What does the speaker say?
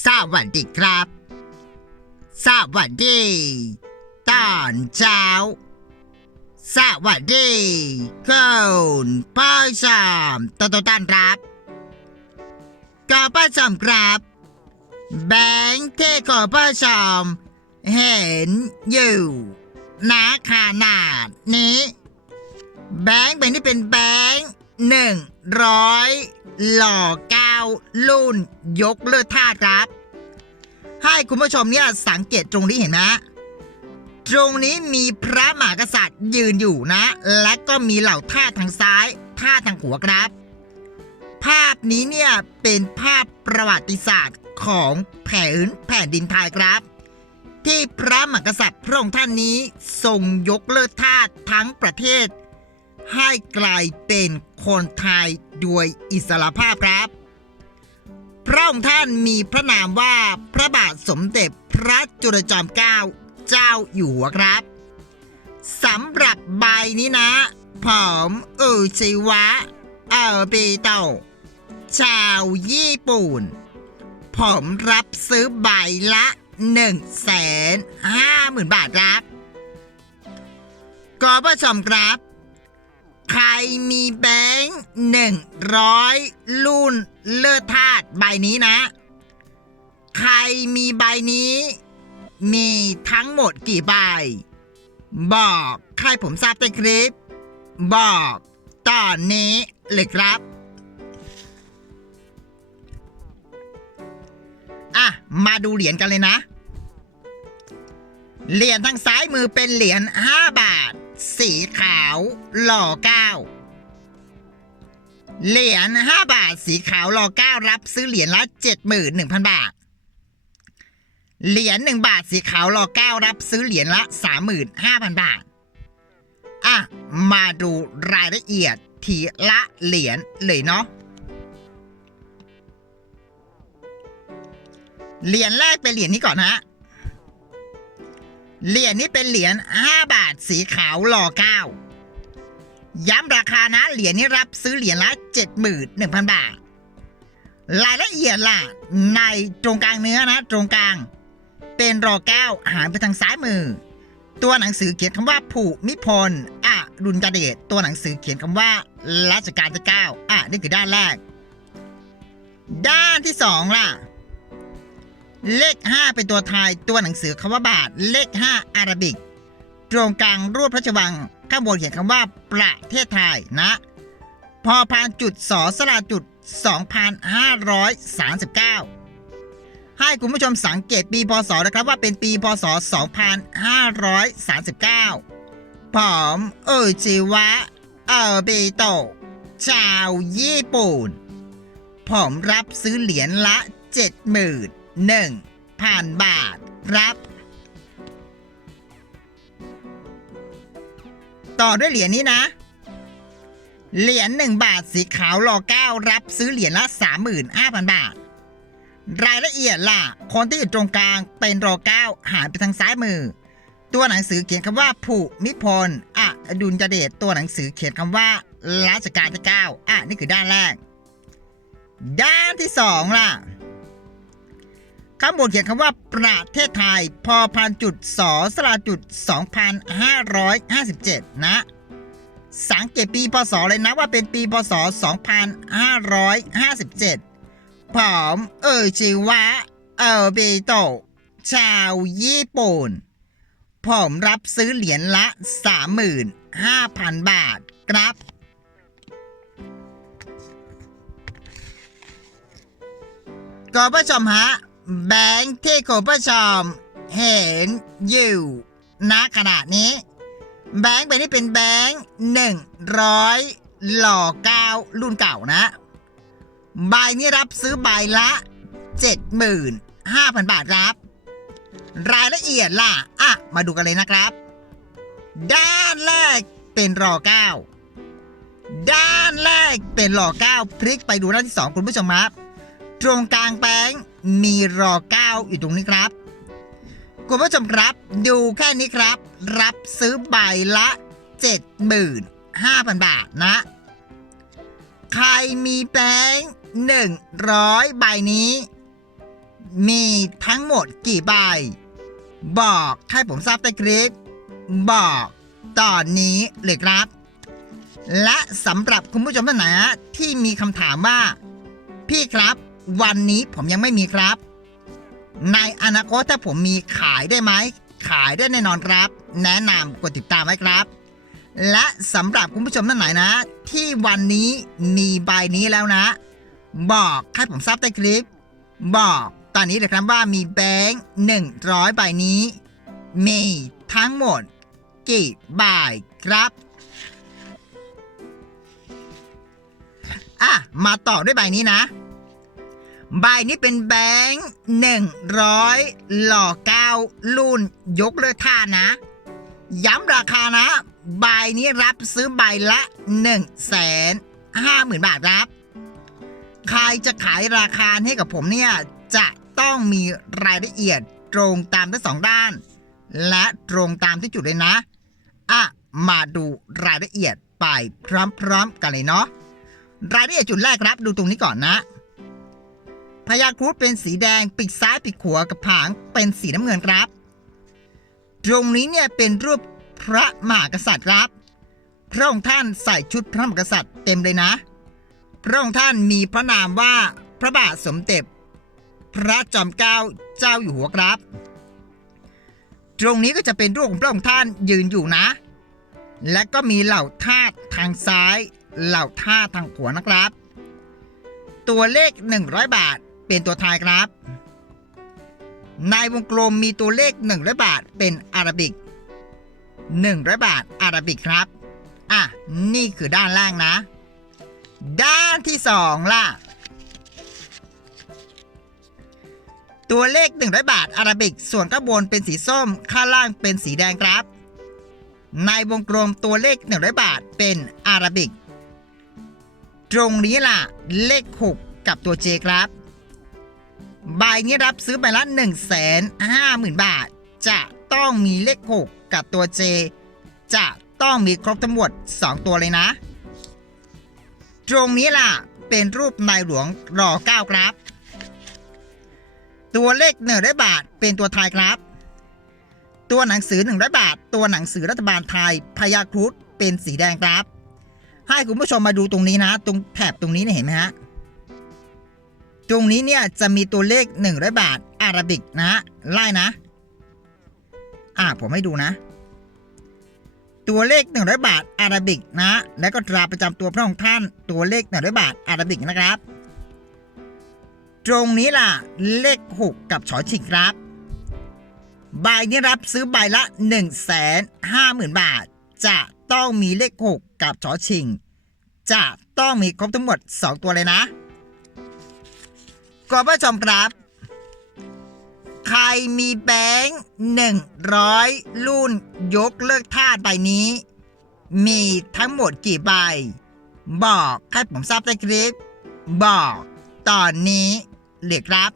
สวัสดีครับ สวัสดีตอนเช้า สวัสดีคุณผู้ชมตัวตัวต้อนรับก็ผู้ชมครับ แบงค์ที่คุณผู้ชมเห็นอยู่ณขนาดนี้ แบงค์ใบนี้เป็นแบงค์หนึ่ง ร้อยหล่อเก้ารุ่น ยกเลิศท่าครับ ให้คุณผู้ชมเนี่ยสังเกตตรงนี้เห็นไหมตรงนี้มีพระมหากษัตริย์ยืนอยู่นะ และก็มีเหล่าท่าทางซ้ายท่าทางหัวครับ ภาพนี้เนี่ยเป็นภาพประวัติศาสตร์ของแผ่นแผ่นดินไทยครับ ที่พระมหากษัตริย์พระองค์ท่านนี้ทรงยกเลิกทาสทั้งประเทศ ให้กลายเป็นคนไทยด้วยอิสรภาพครับ พระองค์ท่านมีพระนามว่าพระบาทสมเด็จพระจุลจอมเกล้าเจ้าอยู่หัวครับสำหรับใบนี้นะ ผมอุชิวะ เออปีโตชาวญี่ปุ่น ผมรับซื้อใบละ1นึ่งแสนห้าหมื่นบาทครับกอผู้ชมครับ ใครมีแบงค์หนึ่งร้อยรุ่นเลิศธาตุใบนี้นะ ใครมีใบนี้ มีทั้งหมดกี่ใบ บอกใครผมทราบในคลิป บอกตอนนี้เลยครับ อะ มาดูเหรียญกันเลยนะ เหรียญทางซ้ายมือเป็นเหรียญ5บาท สีขาว หล่อเก้าเหรียญ5บาทสีขาวหล่อเก้ารับซื้อเหรียญละ71,000บาท เหรียญ1บาทสีขาวหล่อเก้ารับซื้อเหรียญละ35,000บาท อะ มาดูรายละเอียดทีละเหรียญเลยเนาะเหรียญแรกเป็นเหรียญนี้ก่อนฮะ เหรียญนี้เป็นเหรียญ5บาทสีขาวหล่อเก้าย้ำราคานะเหรียญนี้รับซื้อเหรียญละ71,000 บาท รายละเอียดล่ะ ในตรงกลางเนื้อนะ ตรงกลาง เป็นรอเก้าหันไปทางซ้ายมือ ตัวหนังสือเขียนคำว่าผูมิพลอะรุนกเดชตัวหนังสือเขียนคำว่ารัชกาลที่เก้าอะนี่คือด้านแรก ด้านที่สองล่ะ เลข 5 เป็นตัวไทยตัวหนังสือคำว่าบาท เลข 5 อาราบิก ตรงกลางรูปพระราชวัง ข้างบนเขียนคำว่าประเทศไทยนะ พอพานจุดสอสลาจุด 2539 ให้คุณผู้ชมสังเกตปีพศนะครับว่าเป็นปีพศ 2539ผมเอจิวะ เอเบโตะชาวญี่ปุ่น ผมรับซื้อเหรียญละ 1,000 บาทครับ ต่อด้วยเหรียญนี้นะ เหรียญ1บาทสีขาวรอเก้ารับซื้อเหรียญละ 35,000 บาท รายละเอียดล่ะ คนที่อยู่ตรงกลางเป็นรอเก้าหันไปทางซ้ายมือ ตัวหนังสือเขียนคำว่าผูมิพลอะดุลยเดชตัวหนังสือเขียนคำว่ารัชกาลที่เก้าอะนี่คือด้านแรก ด้านที่สองล่ะ ข้างบนเขียนคำว่าประเทศไทย พอพันจุดสอสลาจุด 2557 นะสังเกตปีพศเลยนะว่าเป็นปีพศ 2557 ผมเอ่ยชื่อว่าเออเบโตะชาวญี่ปุ่น ผมรับซื้อเหรียญละ 35,000 บาทครับคุณผู้ชมฮะ แบงค์ที่คุณผู้ชมเห็นอยู่ณขณะนี้ แบงค์ใบนี้เป็นแบงค์หนึ่งร้อยหล่อเก้ารุ่นเก่านะ ใบนี้รับซื้อใบละเจ็ดหมื่นห้าพันบาทครับ รายละเอียดล่ะ อะ มาดูกันเลยนะครับ ด้านแรกเป็นรอเก้าด้านแรกเป็นรอเก้าพลิกไปดูด้านที่สองคุณผู้ชมครับ ตรงกลางแบงค์ มีรอเก้าอยู่ตรงนี้ครับคุณผู้ชมครับ ดูแค่นี้ครับ รับซื้อใบละ 75,000 บาทนะ ใครมีแบงค์100 ใบนี้ มีทั้งหมดกี่ใบ บอกให้ผมทราบใต้คลิปบอกตอนนี้เลยครับ และสำหรับคุณผู้ชมท่านไหนที่มีคำถามว่า พี่ครับ วันนี้ผมยังไม่มีครับ ในอนาคตถ้าผมมีขายได้ไหม ขายได้แน่นอนครับ แนะนำกดติดตามไว้ครับ และสำหรับคุณผู้ชมท่านไหนนะ ที่วันนี้มีใบนี้แล้วนะ บอกให้ผมทราบใต้คลิป บอกตอนนี้เลยครับว่ามีแบงค์หนึ่งร้อยใบนี้ มีทั้งหมดกี่ใบครับอะมาต่อด้วยใบนี้นะ ใบนี้เป็นแบงค์หนึ่งร้อยหล่อเก้ารุ่น ยกเลิกท่านะ ย้ำราคานะ ใบนี้รับซื้อใบละ1นึ่งแสนห้าหมื่นบาทครับ ใครจะขายราคาให้กับผมเนี่ย จะต้องมีรายละเอียดตรงตามทั้งสองด้าน และตรงตามที่จุดเลยนะ อะ มาดูรายละเอียดไปพร้อมๆกันเลยเนาะรายละเอียดจุดแรกครับ ดูตรงนี้ก่อนนะ พญาครุฑเป็นสีแดงปีกซ้ายปีกขวากับผางเป็นสีน้ำเงินครับ ตรงนี้เนี่ยเป็นรูปพระมหากษัตริย์ครับ พระองค์ท่านใส่ชุดพระมหากษัตริย์เต็มเลยนะ พระองค์ท่านมีพระนามว่าพระบาทสมเด็จพระจอมเกล้าเจ้าอยู่หัวครับ ตรงนี้ก็จะเป็นรูปของพระองค์ท่านยืนอยู่นะ และก็มีเหล่าทาสทางซ้าย เหล่าทาสทางขวานะครับ ตัวเลข 100 บาท เป็นตัวทายครับ ในวงกลมมีตัวเลข100บาทเป็นอาราบิก100บาทอาราบิกครับ อะ นี่คือด้านล่างนะ ด้านที่สองล่ะ ตัวเลข 100 บาทอาราบิก ส่วนข้างบนเป็นสีส้ม ข้างล่างเป็นสีแดงครับ ในวงกลมตัวเลข 100 บาทเป็นอาราบิก ตรงนี้ล่ะ เลข 6 กับตัว J ครับ ใบนี้รับซื้อใบละ1 5 0 0 0 0 บาท จะต้องมีเลข 6 กับตัว J จะต้องมีครบทั้งหมด 2 ตัวเลยนะ ตรงนี้ล่ะ เป็นรูปนายหลวงรอเก้าครับ ตัวเลขหนึ่งร้อยบาทเป็นตัวไทยครับ ตัวหนังสือหนึ่งร้อยบาท ตัวหนังสือรัฐบาลไทยพยาครุฑเป็นสีแดงครับ ให้คุณผู้ชมมาดูตรงนี้นะ ตรงแถบตรงนี้เนี่ยเห็นไหมฮะ ตรงนี้เนี่ยจะมีตัวเลข 100 บาทอาราบิกนะฮะไล่นะ อ่าผมให้ดูนะ ตัวเลข 100 บาทอาราบิกนะ แล้วก็ตราประจำตัวพระองค์ท่านตัวเลข 100 บาทอาราบิกนะครับ ตรงนี้ล่ะเลข 6 กับฉอฉิงครับ ใบนี้รับซื้อใบละ 1 5 0 0 0 0 บาท จะต้องมีเลข 6 กับฉอชิง จะต้องมีครบทั้งหมด 2 ตัวเลยนะ กผู้ชมครับ ใครมีแบงค์หนึ่งร้อยรุ่นยกเลิกทาสใบนี้ มีทั้งหมดกี่ใบ บอกให้ผมทราบใต้คลิป บอกตอนนี้เลยครับ